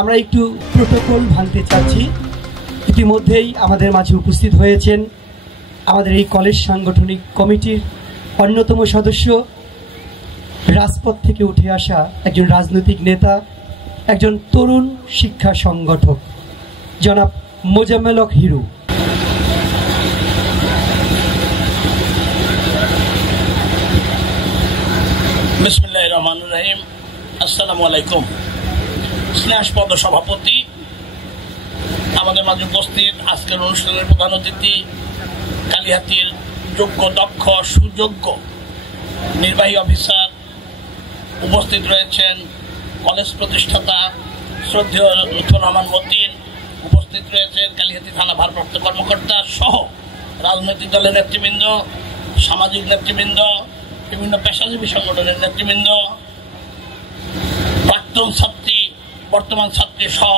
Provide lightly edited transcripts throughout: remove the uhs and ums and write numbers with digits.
আমরা একটু প্রোটোকল ভাঙতে চাচ্ছি। ইতিমধ্যেই আমাদের মাঝে উপস্থিত হয়েছেন আমাদের এই কলেজ সাংগঠনিক কমিটির অন্যতম সদস্য, রাজপথ থেকে উঠে আসা একজন রাজনৈতিক নেতা, একজন তরুণ শিক্ষা সংগঠক, জনাব মোজাম্মেল হক হিরু। বিসমিল্লাহির রহমানির রহিম। আসসালামু আলাইকুম। স্নেহাস্পদ সভাপতি, আমাদের মাঝে উপস্থিত আজকের অনুষ্ঠানের প্রধান অতিথি, কালিহাতীর যোগ্য, দক্ষ, সুযোগ্য নির্বাহী অফিসার, উপস্থিত রয়েছেন কলেজ প্রতিষ্ঠাতা শ্রদ্ধেয় লুৎফর রহমান মতিন, উপস্থিত রয়েছেন কালিহাতী থানা ভারপ্রাপ্ত কর্মকর্তা সহ রাজনৈতিক দলের নেতৃবৃন্দ, সামাজিক নেতৃবৃন্দ, বিভিন্ন পেশাজীবী সংগঠনের নেতৃবৃন্দ, প্রাক্তন ছাত্রী, বর্তমান ছাত্রী সহ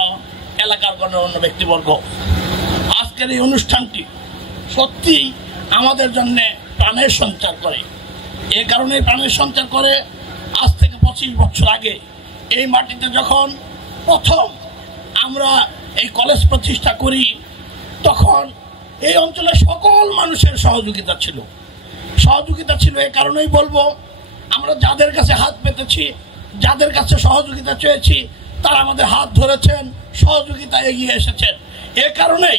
এলাকার গণ্যমান্য ব্যক্তিবর্গ। আজকের এই অনুষ্ঠানটি সত্যি আমাদের জন্য প্রাণের সঞ্চার করে। এ কারণে প্রাণের সঞ্চার করে, আজ থেকে 25 বছর আগে এই মাটিতে যখন প্রথম আমরা এই কলেজ প্রতিষ্ঠা করি, তখন এই অঞ্চলে সকল মানুষের সহযোগিতা ছিল। এ কারণেই বলবো, আমরা যাদের কাছে হাত পেতেছি, যাদের কাছে সহযোগিতা চেয়েছি, তারা আমাদের হাত ধরেছেন, সহযোগিতা এগিয়ে এসেছেন। এ কারণেই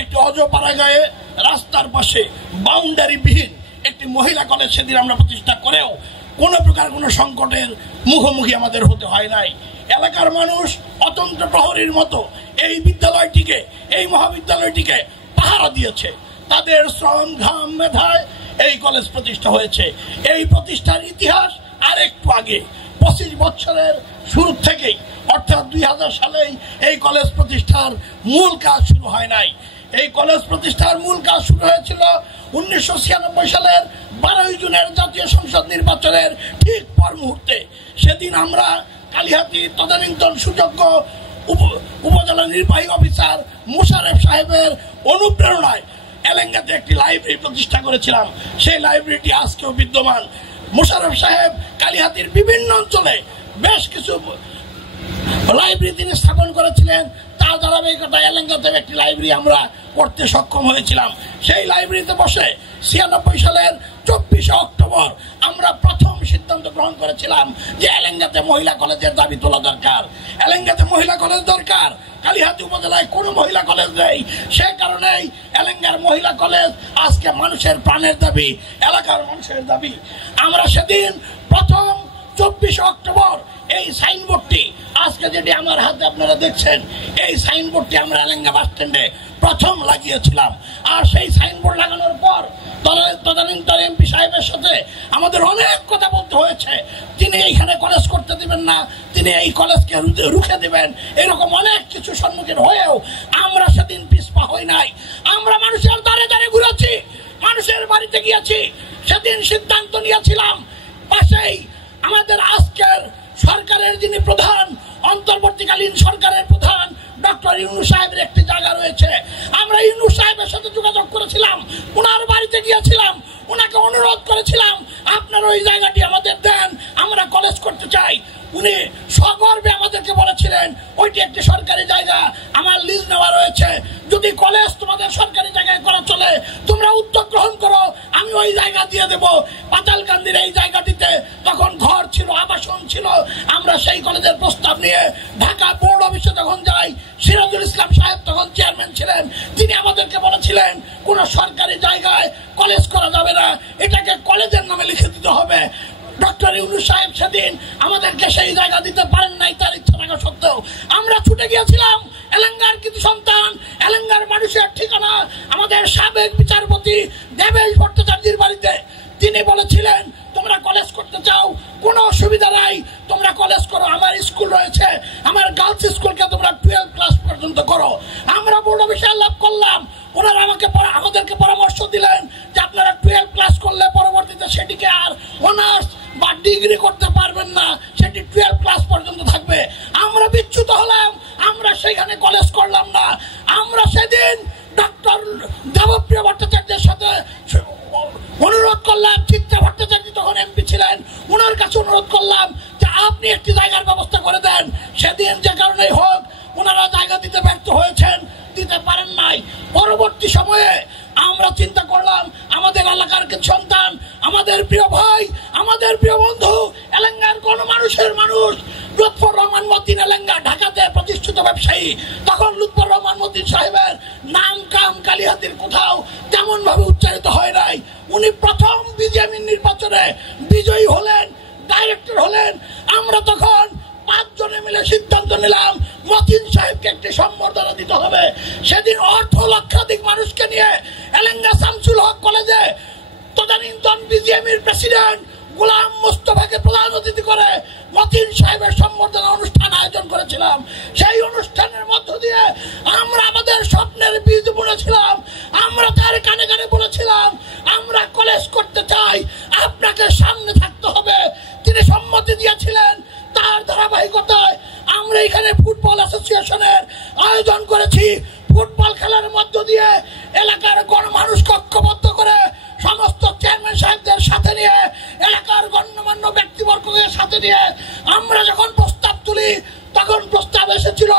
একটি অজপাড়া গায়ে রাস্তার পাশে বাউন্ডারিবিহীন একটি মহিলা কলেজ সেদিন আমরা প্রতিষ্ঠা করেও কোনো প্রকার কোনো সংকটের মুখোমুখি আমাদের হতে হয় নাই। এলাকার মানুষ অতন্ত্র প্রহরীর মতো এই বিদ্যালয়টিকে, এই মহাবিদ্যালয়টিকে পাহারা দিয়েছে। তাদের শ্রম, ঘাম, মেধায় এই কলেজ প্রতিষ্ঠা হয়েছে। এই প্রতিষ্ঠার ইতিহাস আরেকটু আগে, 25 বছরের শুরু থেকেই, অর্থাৎ 2000 সালেই এই কলেজ প্রতিষ্ঠার মূল কাজ শুরু হয় নাই। এই কলেজ প্রতিষ্ঠার মূল কাজ শুরু হয়েছিল 1996 সালের 12 জুনের জাতীয় সংসদ নির্বাচনের ঠিক পর মুহূর্তে। সেদিন আমরা কালিহাতী তদানীন্তন সুযোগ্য উপজেলা নির্বাহী অফিসার মোশাররফ সাহেবের অনুপ্রেরণায় এলেঙ্গাতে একটি লাইব্রেরি প্রতিষ্ঠা করেছিলাম। সেই লাইব্রেরিটি আজকেও বিদ্যমান। মোশাররফ সাহেব কালিহাতীর বিভিন্ন অঞ্চলে বেশ কিছু লাইব্রেরি তিনি স্থাপন করেছিলেন। তার ধারাবাহিকতায় এলেঙ্গাতে একটি লাইব্রেরি আমরা করতে সক্ষম হয়েছিলাম। সেই লাইব্রেরিতে বসে 96 সালের 24 অক্টোবর আমরা প্রথম সিদ্ধান্ত গ্রহণ করেছিলাম যে এলেঙ্গাতে মহিলা কলেজের দাবি তোলা দরকার। এলেঙ্গাতে মহিলা কলেজ দরকার। কালিহাতী উপজেলায় কোনো মহিলা কলেজ নেই। সে কারণেই এলেঙ্গার মহিলা কলেজ আজকে মানুষের প্রাণের দাবি, এলাকার মানুষের দাবি। আমরা সেদিন প্রথম 24 অক্টোবর এই সাইনবোর্ডটি, আজকে যেটি আমার হাতে আপনারা দেখছেন, এই সাইনবোর্ডটি আমরা এলেঙ্গা বাস স্ট্যান্ডে প্রথম লাগিয়েছিলাম। আর সেই সাইনবোর্ড লাগানোর পর তদানীন্তন এমপি সাহেবের সাথে আমাদের অনেক কথা বলতে হয়েছে। তিনি এইখানে কলেজ করতে দিবেন না, তিনি এই কলেজকে রুখে দিবেন, এরকম অনেক কিছু সম্মুখীন হয়েও আমরা সেদিন পিছপা হই নাই। আমরা মানুষের দ্বারে দ্বারে ঘুরেছি, মানুষের বাড়িতে গিয়েছি। সেদিন সিদ্ধান্ত নিয়েছিলাম, পাশেই আমাদের আজকের সরকারের যিনি প্রধান, অন্তর্বর্তীকালীন সরকারের প্রধান ডক্টর ইউনূস সাহেবের একটি জায়গা রয়েছে। আমরা ইউনূস সাহেবের সাথে যোগাযোগ করেছিলাম, ওনার বাড়িতে গিয়েছিলাম, ওনাকে অনুরোধ করেছিলাম আপনার ওই জায়গাটি আমাদের দেন, আমরা কলেজ করতে চাই। উনি সগর্বে আমাদেরকে বলেছিলেন ওইটি একটি সরকারি জায়গা, আমার লিজ নেওয়া রয়েছে, যদি কলেজ তোমাদের সরকারি জায়গায় করা চলে তোমরা উদ্যোগ গ্রহণ করো, আমি ওই জায়গা দিয়ে দেব। পাতালকান্দির এই জায়গাটিতে তখন ঘর ছিল, আবাসন ছিল। আমরা সেই কলেজের প্রস্তাব নিয়ে ঢাকা বোর্ড অফিসে তখন যাই। সিরাজুল ইসলাম সাহেব তখন চেয়ারম্যান ছিলেন। তিনি আমাদেরকে বলেছিলেন কোন সরকারি জায়গায় কলেজ করা যাবে না, এটাকে কলেজের নামে লিখে দিতে হবে। ডক্টর ইউনূস সাহেব সেদিন আমাদেরকে সেই জায়গা দিতে পারেন নাই, তার ইচ্ছা থাকা সত্ত্বেও আমরা ছুটে গিয়েছিলাম এলেঙ্গার কিছু সন্তান, এলেঙ্গার মানুষের ঠিকানা আমাদের সাবেক বিচারপতি দেবেশ ভট্টাচার্যের বাড়িতে। তিনি বলেছিলেন তোমরা কলেজ করতে চাও, কোনো অসুবিধা নাই, তোমরা কলেজ করো, আমার স্কুল রয়েছে, আমার গার্লস স্কুলকে তোমরা 12 ক্লাস পর্যন্ত করো। আমরা বোর্ড অফিসে আলাপ করলাম, ওনারা আমাদেরকে পরামর্শ দিলেন যে আপনারা 12 ক্লাস করলে পরবর্তীতে সেটিকে আর অনার্স বা ডিগ্রি করতে পারবেন না, সেটি 12 ক্লাস পর্যন্ত থাকবে। আমরা বিচ্যুত হলাম, আমরা সেখানে কলেজ করলাম না। আমরা সেদিন ডক্টর দেবপ্রিয় ভট্টাচার্যের সাথে অনুরোধ করলাম, চিত্রা ভট্টাচার্য তখন এমপি ছিলেন, ওনার কাছে অনুরোধ করলাম যে আপনি একটি জায়গার ব্যবস্থা করে দেন। সেদিন যে কারণেই হোক ওনারা জায়গা দিতে ব্যর্থ হয়েছেন, দিতে পারেন নাই। পরবর্তী সময়ে আমরা চিন্তা করলাম আমাদের এলাকার সন্তান, আমাদের প্রিয় ভাই, আমাদের প্রিয় বন্ধু, এলাকার কোন মানুষের মানুষ লুৎফর রহমান মতিন এলাকা ঢাকাতে প্রতিষ্ঠিত ব্যবসায়ী। তখন লুৎফর রহমান মতিন সাহেবের নাম কাম কালিহাতির কোথাও তেমন ভাবে উচ্চারিত হয় নাই। উনি প্রথম বিজেপি নির্বাচনে বিজয়ী হলেন, ডাইরেক্টর হলেন। আমরা তখন 5 জনে মিলে সিদ্ধান্ত নিলাম মতিন সাহেবকে একটি সম্বর্ধনা দিতে হবে। সেদিন অর্ধ লক্ষাধিক মানুষকে নিয়ে এলেঙ্গা শামসুল হক কলেজে তদানীন্তন বিজিএমির প্রেসিডেন্ট গোলাম মোস্তফাকে প্রধান অতিথি করে মতিন সাহেবের সম্বর্ধনা অনুষ্ঠান আয়োজন করেছিলাম। সেই অনুষ্ঠানের মধ্য দিয়ে আমরা আমাদের স্বপ্নের বীজ বুনেছিলাম। আমরা তার কানে কানে বলেছিলাম আমরা কলেজ করতে চাই, আপনাকে সামনে থাকতে হবে। তিনি সম্মতি দিয়েছিলেন। তার ধারাবাহিকতায় আমরা এখানে ফুটবল অ্যাসোসিয়েশনের আয়োজন করেছি। ফুটবল খেলার মধ্য দিয়ে এলাকার গণমানুষ ঐক্যবদ্ধ করে সমস্ত চেয়ারম্যান সাহেবদের সাথে নিয়ে এলাকার গণ্যমান্য ব্যক্তিবর্গকে সাথে নিয়ে আমরা যখন প্রস্তাব তুলি, তখন প্রস্তাব এসেছিল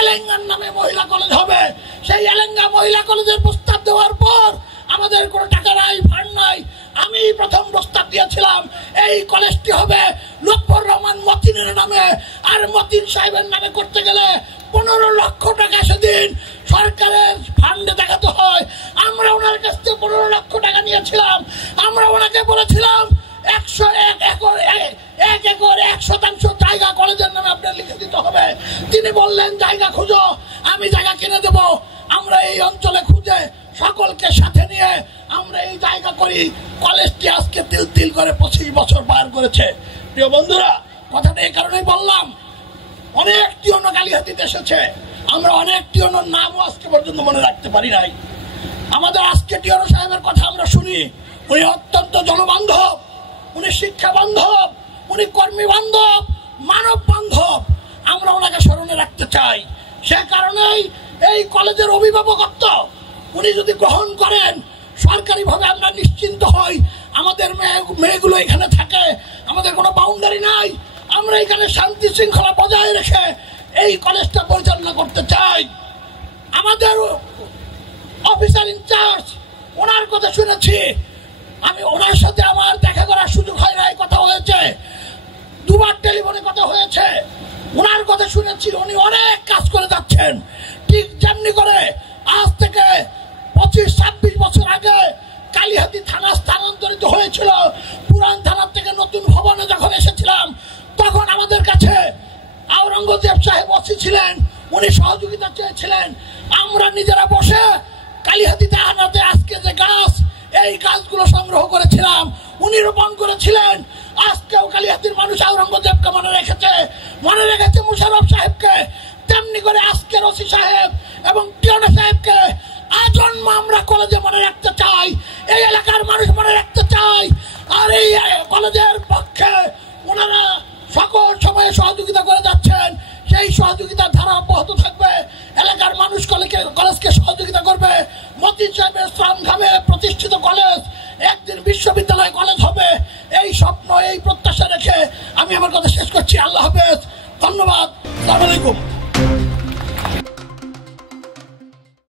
এলেঙ্গার নামে মহিলা কলেজ হবে। সেই এলেঙ্গা মহিলা কলেজের প্রস্তাব দেওয়ার পর আমাদের কোনো টাকা নাই, ফান্ড নাই। আমি প্রথম প্রস্তাব দিয়েছিলাম এই কলেজটি হবে লুৎফর রহমান মতিনের নামে, আর মতিন সাহেবের নামে করতে গেলে 15 লক্ষ টাকা সেদিন সরকারের ফান্ডে দেখাতে হয়। আমরা ওনার কাছ থেকে 15 লক্ষ টাকা নিয়েছিলাম। আমরা ওনাকে বলেছিলাম 101 একর 1% জায়গা কলেজের নামে আপনার লিখে দিতে হবে। তিনি বললেন জায়গা খুঁজো, আমি জায়গা কিনে দেব। আমরা এই অঞ্চলে খুঁজে সকলকে সাথে নিয়ে আমরা এই জায়গা করি। কলেজটি আজকে তিল তিল করে 25 বছর পার করেছে। প্রিয় বন্ধুরা, কথাটা এই কারণেই বললাম, অনেকটি অন্য কালিহাতিতে এসেছে। আমরা অনেকটি অন্য নামও আজকে পর্যন্ত মনে রাখতে পারি নাই। আমাদের আজকে টিওনো সাহেবের কথা আমরা শুনি, উনি অত্যন্ত জনবান্ধব, উনি শিক্ষা বান্ধব, উনি কর্মী বান্ধব, মানব বান্ধব। আমরা ওনাকে স্মরণে রাখতে চাই। সে কারণেই এই কলেজের অভিভাবকত্ব উনি যদি গ্রহণ করেন, সরকারিভাবে আমরা নিশ্চিন্ত হই আমাদের মেয়েগুলো এখানে থাকে, আমাদের কোনো বাউন্ডারি নাই। আমরা এখানে শান্তি শৃঙ্খলা বজায় রেখে এই কলেজটা পরিচালনা করতে চাই। আমাদের অফিসার ইনচার্জ, ওনার কথা শুনেছি, আমি ওনার সাথে আমার দেখা করার সুযোগ হয় নাই, কথা হয়েছে, 2বার টেলিফোনে কথা হয়েছে। ওনার কথা শুনেছি, উনি অনেক কাজ করে যাচ্ছেন। ঠিক যেমনি করে আজ থেকে 25-26 বছর আগে কালিহাতি থানা স্থানান্তরিত হয়েছিল, পুরান থানার থেকে নতুন ভবনে যখন এসেছিলাম, তখন আমাদের কাছে আওরঙ্গজেব সাহেব ওসি ছিলেন, উনি সহযোগিতা চেয়েছিলেন। আমরা নিজেরা বসে কালিহাতিতে আনাতে আজকে যে গাছ, এই গাছগুলো সংগ্রহ করেছিলাম, উনি রোপণ করেছিলেন। আজকেও কালিহাতির মানুষ আওরঙ্গজেবকে মনে রেখেছে মুশারফ সাহেবকে। তেমনি করে আজকের ওসি সাহেব এবং টিওনো সাহেবকে আজন্ম আমরা কলেজে মনে রাখতে চাই, এই এলাকার মানুষ মনে রাখতে চাই। আর এই কলেজের পক্ষে ওনারা সকল সময়ে সহযোগিতা করে যাচ্ছেন। সেই সহযোগিতার ধারা অব্যাহত থাকবে। এলাকার মানুষ কলেজকে সহযোগিতা করবে। মতিন সাহেবের শ্রম ঘামে প্রতিষ্ঠিত কলেজ একদিন বিশ্ববিদ্যালয় কলেজ হবে, এই স্বপ্ন, এই প্রত্যাশা রেখে আমি আমার কথা শেষ করছি। আল্লাহ হাফেজ, ধন্যবাদ, আসসালামু আলাইকুম।